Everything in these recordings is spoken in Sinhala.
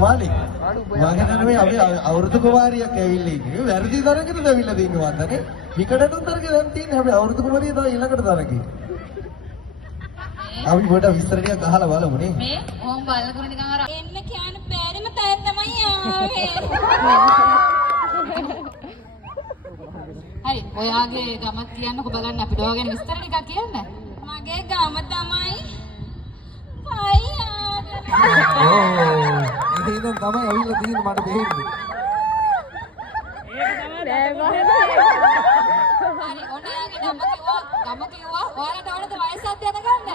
අමාලි වගේන මේ අපි අවුරුදු කුමාරියක් ඇවිල්ලා ඉන්නේ වැරදි තරගෙට ඇවිල්ලා තියෙනවා වන්දනේ විකටනුත් තරගේ දැන් තියෙන්නේ හැබැයි අවුරුදු කුමාරිය තමයි ඊළඟට තරගේ අපි පොඩ විස්තර ටිකක් අහලා බලමු නේ මේ ඕම් බලනකොට නිකන් අර එන්න කියන බෑරිම තැන තමයි ආවේ හරි ඔයාගේ ගම කියන්නකෝ බලන්න අපිට ඔයා ගැන විස්තර ටිකක් කියන්න මගේ ගම තමයි එහෙනම් තමයි ඇවිල්ලා තියෙන්නේ මට දෙහින්නේ. හරි ඔයාගේ ගම කිව්වා ඔයාලට ඕනද වයසක් දැනගන්න?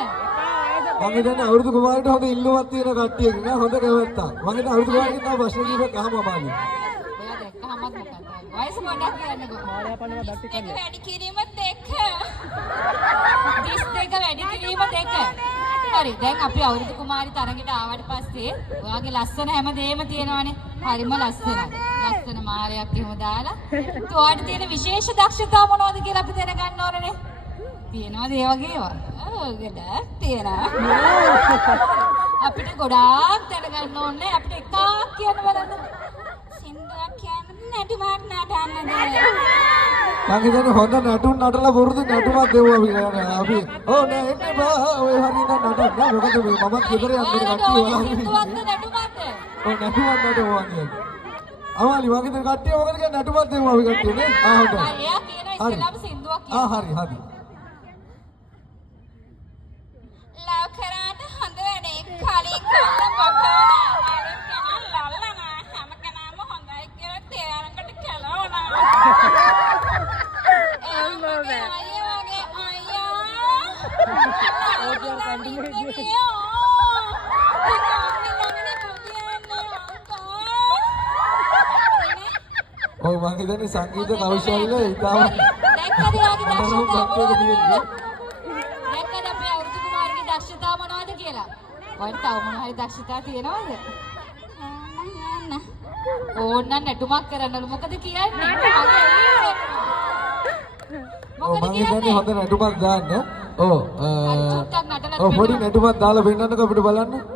මම හිතන්නේ අවුරුදු කුමාරට හොඳ ඉල්ලුමක් තියෙන කට්ටියක නේ හොඳ කැවැත්තක්. මම හිතන්නේ අවුරුදු කුමාරට තව ප්‍රශ්න කිව්වක් අහම අමාරුයි. ඔයා දැක්කමත් මොකක්ද? වයස පොඩ්ඩක් කියන්නකෝ. මාර්යා පන්නව දට්ටි කන්නේ. වැඩි කිරීමත් එක්ක. 32 වැඩි කිරීමත් එක්ක. හරි දැන් අපි අවුරුදු කුමාරි තරගෙට ආවට පස්සේ ඔයාගේ ලස්සන හැමදේම තියෙනවානේ හරිම ලස්සනයි ලස්සන මාරයක් එහෙම දාලා ඔයාට තියෙන විශේෂ දක්ෂතාව මොනවද කියලා අපි දැනගන්න ඕනනේ තියෙනවද ඒ වගේ ඒවා ඔව් ගොඩක් තියෙනවා අපිට ගොඩාක් දැනගන්න ඕනේ අපිට එකක් කියන්න බලන්න සින්දුවක් කියන්න නැටුමක් නටන්නද මම හිතන්නේ හොඳ නටුන් නටලා වරුදු නටුමක් දෙවුවා අපි ඕ නෑ එන්න බා ඔය හරියට නටන්න මොකද මේ මමත් ගෙදර යන්න කට්ටිය වලා සින්දුවක්ද නටුමක්ද ඔය නටුමක් නටුවා කියන්නේ අමාලි වගේ ගෙදර කට්ටිය මොකද කියන්නේ නටුමක් දෙවුවා අපි කට්ටිය නේ හොඳයි එයා කියන ඉස්සෙල්ලාම සින්දුවක් කියනවා හරි හරි ලව් කරාට හොඳ වැඩේ කලින් කල්ලා බකවනා අනිත් කෙනා ලල්ලනා හැම කෙනාම හොඳයි කියලා තේරෙන්නකට කළවනා ඔය මං හිතන්නේ සංගීත කෞශල්‍ය ඉතාම දැක්කද යාගේ දක්ෂතාව දැක්කද අපේ අවුරුදු කුමාරගේ දක්ෂතාව මොනවද කියලා ඔයාලට තව මොන හරි දක්ෂතා තියෙනවද ඕන්න නැටුමක් කරන්නලු මොකද කියන්නේ මං හිතන්නේ හොඳ නැටුමක් දාන්න ඔව් පොඩි නැටුමක් දාලා පෙන්නන්නකෝ අපිට බලන්න